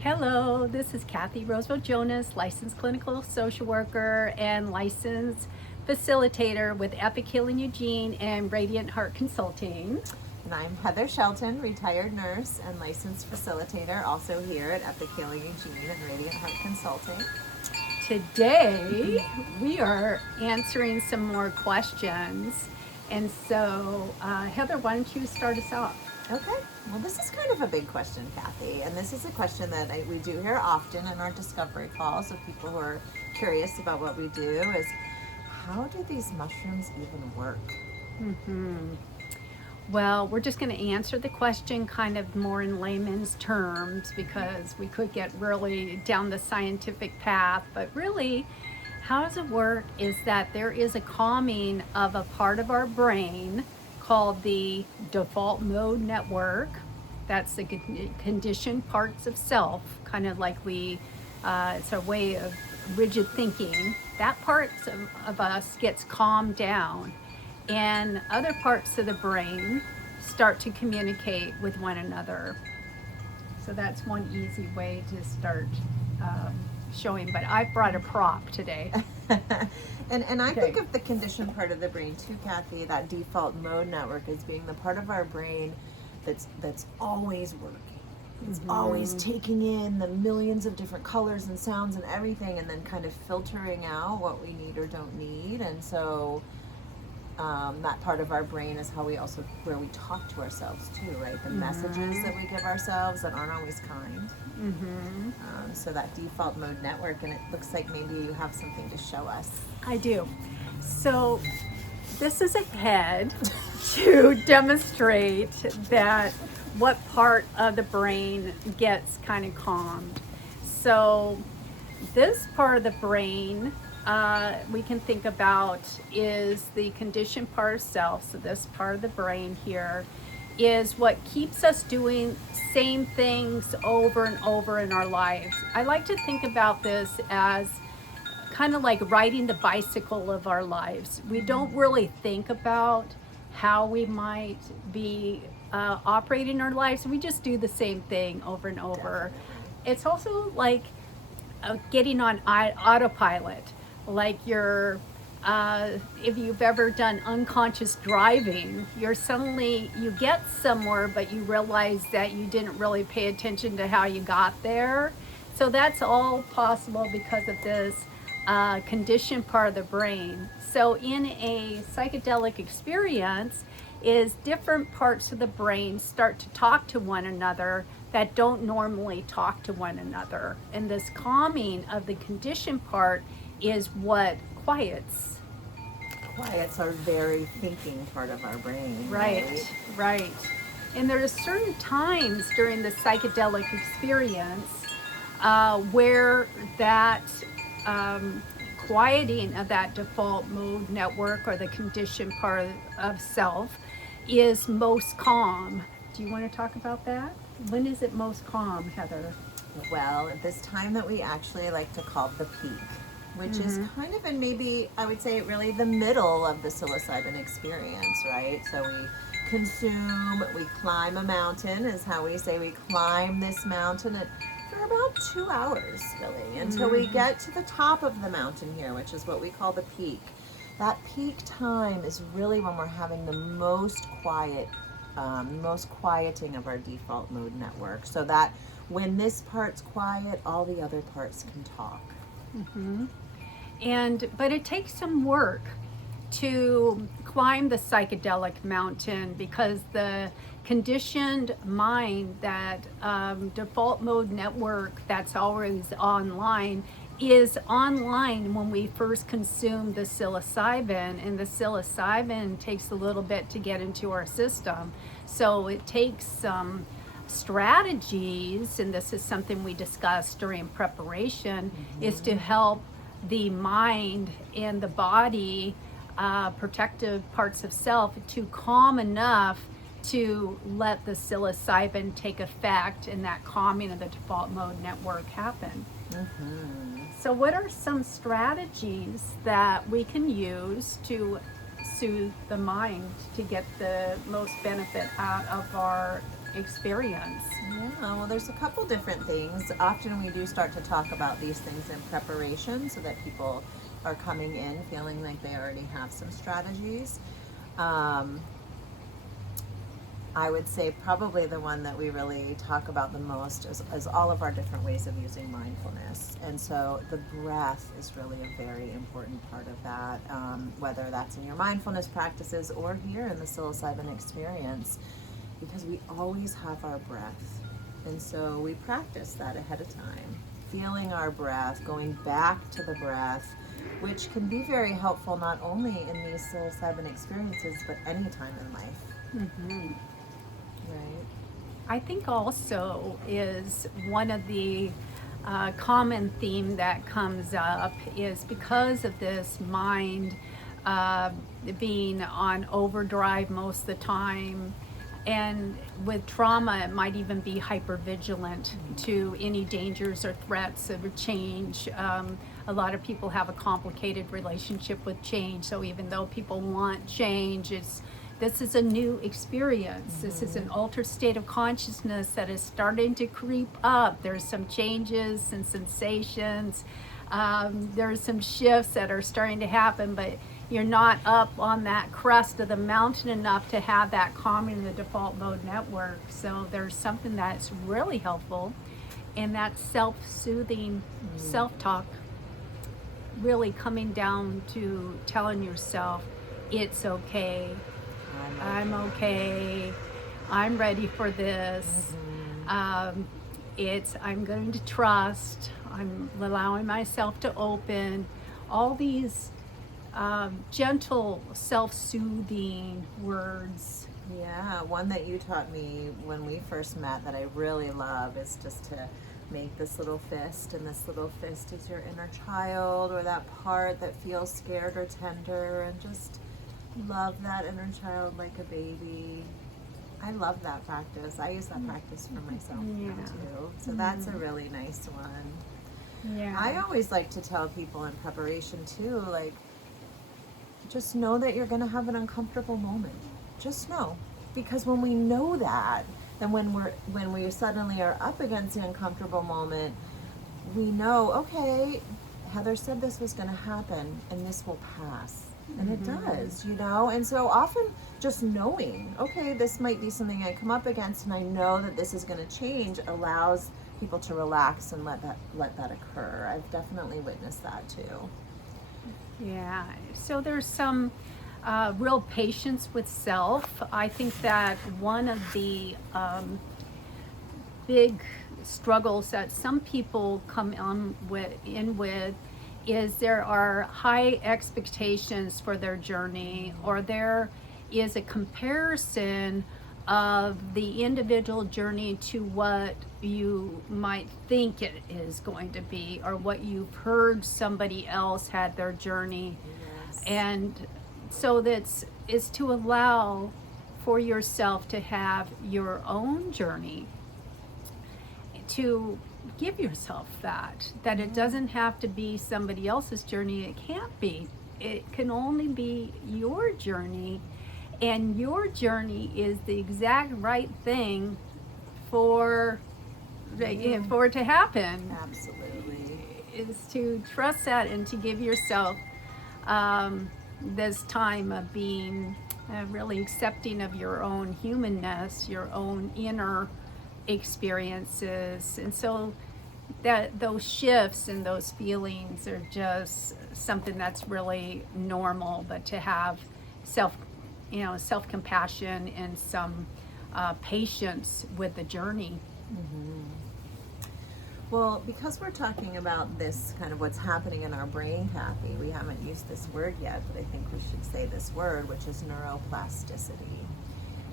Hello, this is Kathy Roosevelt Jonas, licensed clinical social worker and licensed facilitator with EPIC Healing Eugene and Radiant Heart Consulting. And I'm Heather Shelton, retired nurse and licensed facilitator, also here at EPIC Healing Eugene and Radiant Heart Consulting. Today, we are answering some more questions. And so, Heather, why don't you start us off? Okay, well, this is kind of a big question, Kathy, and this is a question that we do hear often in our discovery calls of people who are curious about what we do is, how do these mushrooms even work? Well, we're just going to answer the question kind of more in layman's terms because we could get really down the scientific path. But really, how does it work is that there is a calming of a part of our brain called the default mode network. That's the conditioned parts of self, kind of like it's a way of rigid thinking. That part of us gets calmed down and other parts of the brain start to communicate with one another. So that's one easy way to start showing, but I brought a prop today. and I think of the conditioned part of the brain too, Kathy, that default mode network as being the part of our brain that's always working. It's always taking in the millions of different colors and sounds and everything, and then kind of filtering out what we need or don't need. And so that part of our brain is where we talk to ourselves too, right? The messages that we give ourselves that aren't always kind. So that default mode network, and it looks like maybe you have something to show us. I do. So this is a head to demonstrate that what part of the brain gets kind of calmed. So this part of the brain we can think about is the conditioned part of self. So this part of the brain here is what keeps us doing same things over and over in our lives. I like to think about this as kind of like riding the bicycle of our lives. We don't really think about how we might be operating our lives. We just do the same thing over and over. It's also like getting on autopilot, like if you've ever done unconscious driving, you get somewhere, but you realize that you didn't really pay attention to how you got there. So that's all possible because of this conditioned part of the brain. So in a psychedelic experience, is different parts of the brain start to talk to one another that don't normally talk to one another. And this calming of the conditioned part is what quiets. Quiets our very thinking part of our brain. Right. And there are certain times during the psychedelic experience where that quieting of that default mode network or the conditioned part of self is most calm. Do you want to talk about that? When is it most calm, Heather? Well, at this time that we actually like to call the peak, which is kind of in maybe, I would say, really the middle of the psilocybin experience, right? So we climb a mountain, is how we say we climb this mountain for about 2 hours, really, until we get to the top of the mountain here, which is what we call the peak. That peak time is really when we're having the most quieting of our default mode network, so that when this part's quiet, all the other parts can talk. But it takes some work to climb the psychedelic mountain because the conditioned mind, that default mode network that's always online, is online when we first consume the psilocybin, and the psilocybin takes a little bit to get into our system. So it takes some strategies, and this is something we discussed during preparation, is to help the mind and the body, protective parts of self, to calm enough to let the psilocybin take effect and that calming of the default mode network happen. So what are some strategies that we can use to soothe the mind to get the most benefit out of our experience? Yeah, well, there's a couple different things. Often we do start to talk about these things in preparation so that people are coming in feeling like they already have some strategies. Um, I would say probably the one that we really talk about the most is all of our different ways of using mindfulness. And so the breath is really a very important part of that, whether that's in your mindfulness practices or here in the psilocybin experience, because we always have our breath. And so we practice that ahead of time, feeling our breath, going back to the breath, which can be very helpful not only in these psilocybin experiences, but any time in life. Mm-hmm. Right. I think also is one of the common theme that comes up is because of this mind uh, being on overdrive most of the time, and with trauma it might even be hypervigilant to any dangers or threats of change. A lot of people have a complicated relationship with change, so even though people want change, this is a new experience. This is an altered state of consciousness that is starting to creep up. There's some changes and sensations. There's some shifts that are starting to happen, but you're not up on that crest of the mountain enough to have that calming in the default mode network. So there's something that's really helpful, and that's self-soothing self-talk, really coming down to telling yourself, it's okay. I'm okay. I'm ready for this. I'm going to trust. I'm allowing myself to open. All these gentle, self-soothing words. Yeah, one that you taught me when we first met that I really love is just to make this little fist, and this little fist is your inner child or that part that feels scared or tender, and just love that inner child like a baby. I love that practice. I use that practice for myself now too. So that's a really nice one. Yeah. I always like to tell people in preparation too, like, just know that you're going to have an uncomfortable moment. Just know, because when we know that, then when we suddenly are up against the uncomfortable moment, we know, okay, Heather said this was going to happen, and this will pass. And it does, you know? And so often just knowing, okay, this might be something I come up against, and I know that this is going to change, allows people to relax and let that occur. I've definitely witnessed that too. Yeah, so there's some real patience with self. I think that one of the big struggles that some people come in with is there are high expectations for their journey, or there is a comparison of the individual journey to what you might think it is going to be, or what you've heard somebody else had their journey. Yes. And so that's is to allow for yourself to have your own journey, to give yourself that it doesn't have to be somebody else's journey. It can't be. It can only be your journey, and your journey is the exact right thing for it to happen. Absolutely. Is to trust that and to give yourself this time of being really accepting of your own humanness, your own inner experiences. And so that those shifts and those feelings are just something that's really normal, but to have self-compassion and some patience with the journey. Well, because we're talking about this kind of what's happening in our brain, Kathy, we haven't used this word yet, but I think we should say this word, which is neuroplasticity.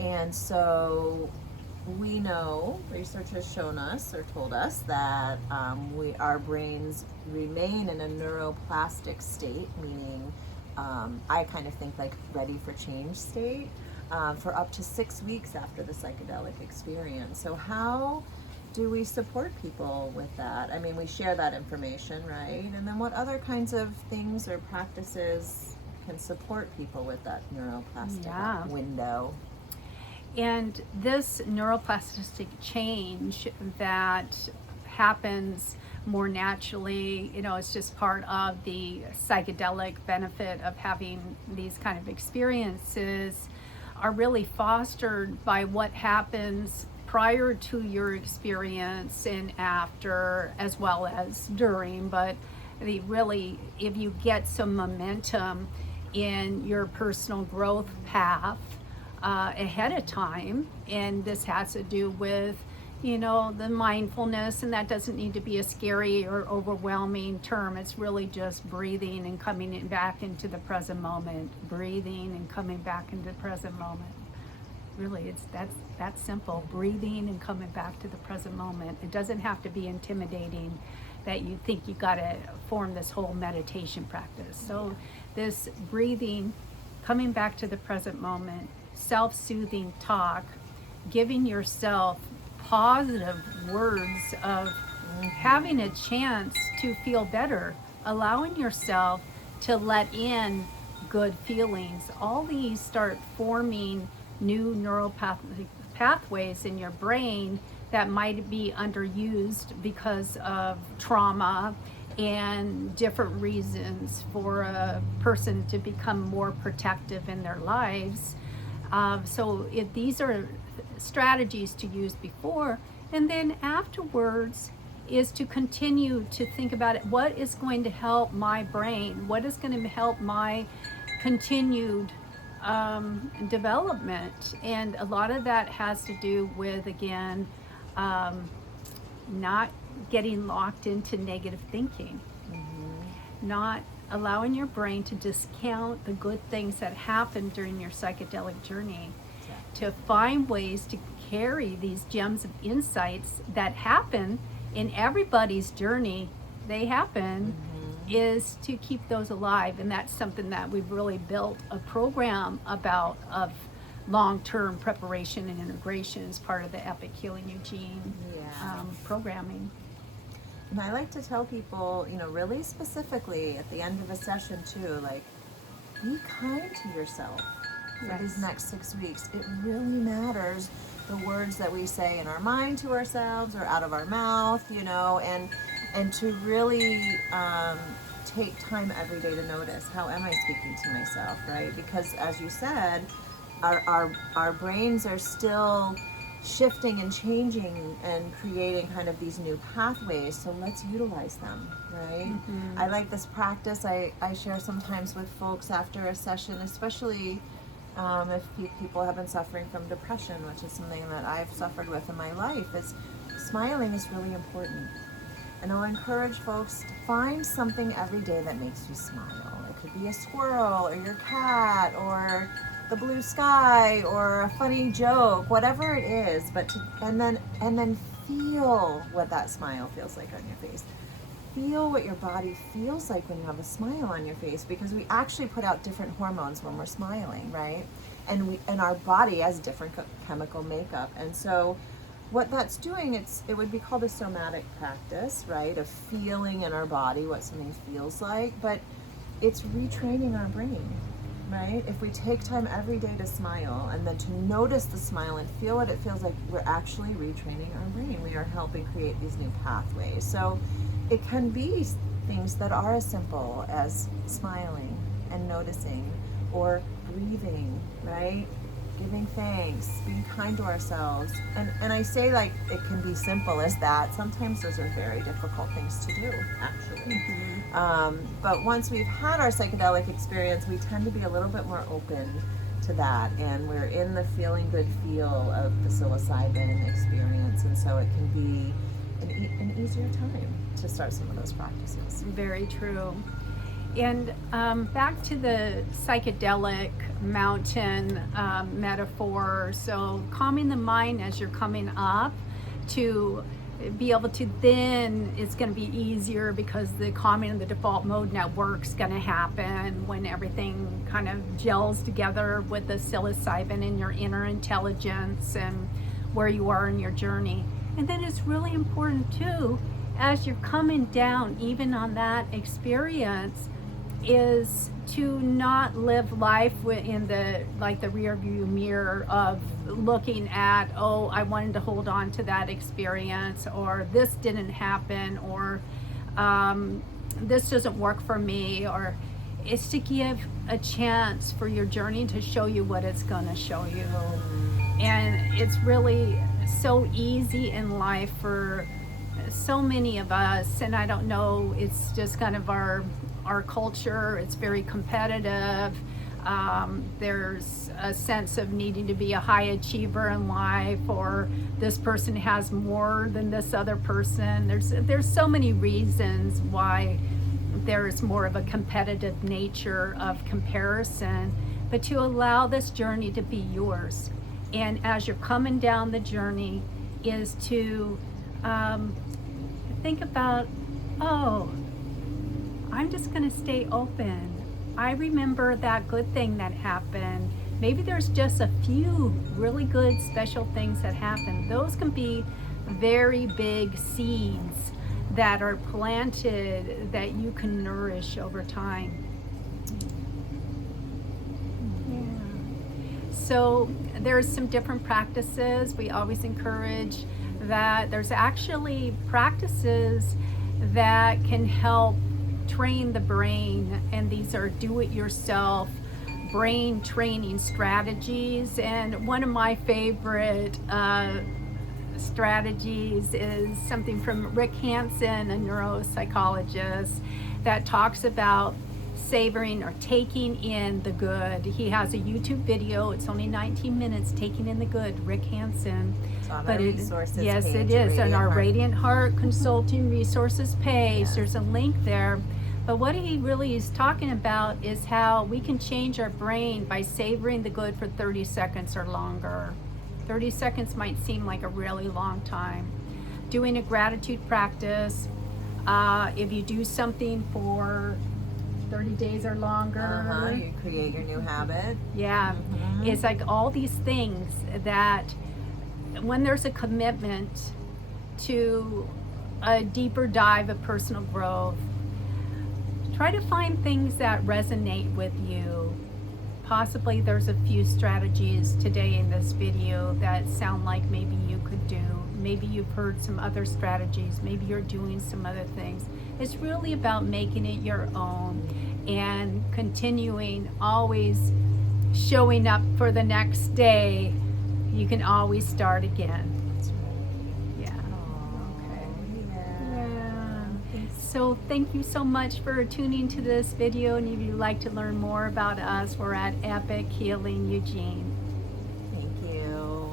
And so we know, research has shown us or told us that our brains remain in a neuroplastic state, meaning I kind of think like ready for change state, for up to 6 weeks after the psychedelic experience. So how do we support people with that? I mean, we share that information, right? And then what other kinds of things or practices can support people with that neuroplastic window? And this neuroplasticity change that happens more naturally, it's just part of the psychedelic benefit of having these kind of experiences, are really fostered by what happens prior to your experience and after, as well as during. But really, if you get some momentum in your personal growth path ahead of time, and this has to do with the mindfulness, and that doesn't need to be a scary or overwhelming term. It's really just breathing and coming back into the present moment, breathing and coming back into the present moment. Really, it's that's simple, breathing and coming back to the present moment. It doesn't have to be intimidating that you think you got to form this whole meditation practice. So this breathing, coming back to the present moment, self-soothing talk, giving yourself positive words of having a chance to feel better, allowing yourself to let in good feelings. All these start forming new neural pathways in your brain that might be underused because of trauma and different reasons for a person to become more protective in their lives. So if these are strategies to use before, and then afterwards is to continue to think about it. What is going to help my brain? What is going to help my continued development? And a lot of that has to do with, again, not getting locked into negative thinking, not allowing your brain to discount the good things that happen during your psychedelic journey, to find ways to carry these gems of insights that happen in everybody's journey. They happen, is to keep those alive. And that's something that we've really built a program about, of long-term preparation and integration as part of the EPIC Healing Eugene programming. And I like to tell people, really specifically at the end of a session too, like, be kind to yourself for these next 6 weeks. It really matters the words that we say in our mind to ourselves or out of our mouth, and to really take time every day to notice, how am I speaking to myself, right? Because as you said, our brains are still shifting and changing and creating kind of these new pathways, so let's utilize them, right? I like this practice I share sometimes with folks after a session, especially if people have been suffering from depression, which is something that I've suffered with in my life. Is smiling is really important. And I'll encourage folks to find something every day that makes you smile. It could be a squirrel or your cat or the blue sky or a funny joke, whatever it is, and then feel what that smile feels like on your face. Feel what your body feels like when you have a smile on your face, because we actually put out different hormones when we're smiling, right? And our body has different chemical makeup. And so what that's doing, it would be called a somatic practice, right? Of feeling in our body what something feels like, but it's retraining our brain, right? If we take time every day to smile and then to notice the smile and feel what it feels like, we're actually retraining our brain. We are helping create these new pathways. So it can be things that are as simple as smiling and noticing, or breathing, right? Giving thanks, being kind to ourselves. And I say, like, it can be simple as that. Sometimes those are very difficult things to do, actually. But once we've had our psychedelic experience, we tend to be a little bit more open to that, and we're in the feeling good feel of the psilocybin experience, and so it can be an easier time to start some of those practices. Very true. And back to the psychedelic mountain metaphor, so calming the mind as you're coming up to be able to, then it's going to be easier because the calming in the default mode network's going to happen when everything kind of gels together with the psilocybin and your inner intelligence and where you are in your journey. And then it's really important too, as you're coming down, even on that experience, is to not live life in the rear view mirror of looking at, oh, I wanted to hold on to that experience, or this didn't happen, or this doesn't work for me. Or it's to give a chance for your journey to show you what it's going to show you. And it's really so easy in life for so many of us, and I don't know, it's just kind of our culture. It's very competitive. There's a sense of needing to be a high achiever in life, or this person has more than this other person. There's so many reasons why there's more of a competitive nature of comparison, but to allow this journey to be yours. And as you're coming down the journey is to think about, oh, I'm just going to stay open. I remember that good thing that happened. Maybe there's just a few really good special things that happen. Those can be very big seeds that are planted that you can nourish over time. Yeah. So there's some different practices. We always encourage that there's actually practices that can help train the brain, and these are do-it-yourself brain training strategies. And one of my favorite strategies is something from Rick Hansen, a neuropsychologist, that talks about savoring or taking in the good. He has a YouTube video. It's only 19 minutes, taking in the good. Rick Hansen. It's on our resources yes, page, it is on our Heart. Radiant Heart Consulting resources page. Yes. There's a link there. But what he really is talking about is how we can change our brain by savoring the good for 30 seconds or longer. 30 seconds might seem like a really long time. Doing a gratitude practice, if you do something for 30 days or longer. You create your new habit. Yeah. It's like all these things that when there's a commitment to a deeper dive of personal growth, try to find things that resonate with you. Possibly there's a few strategies today in this video that sound like maybe you could do. Maybe you've heard some other strategies. Maybe you're doing some other things. It's really about making it your own and continuing, always showing up for the next day. You can always start again. Yeah. So thank you so much for tuning to this video, and if you'd like to learn more about us, we're at EPIC Healing Eugene.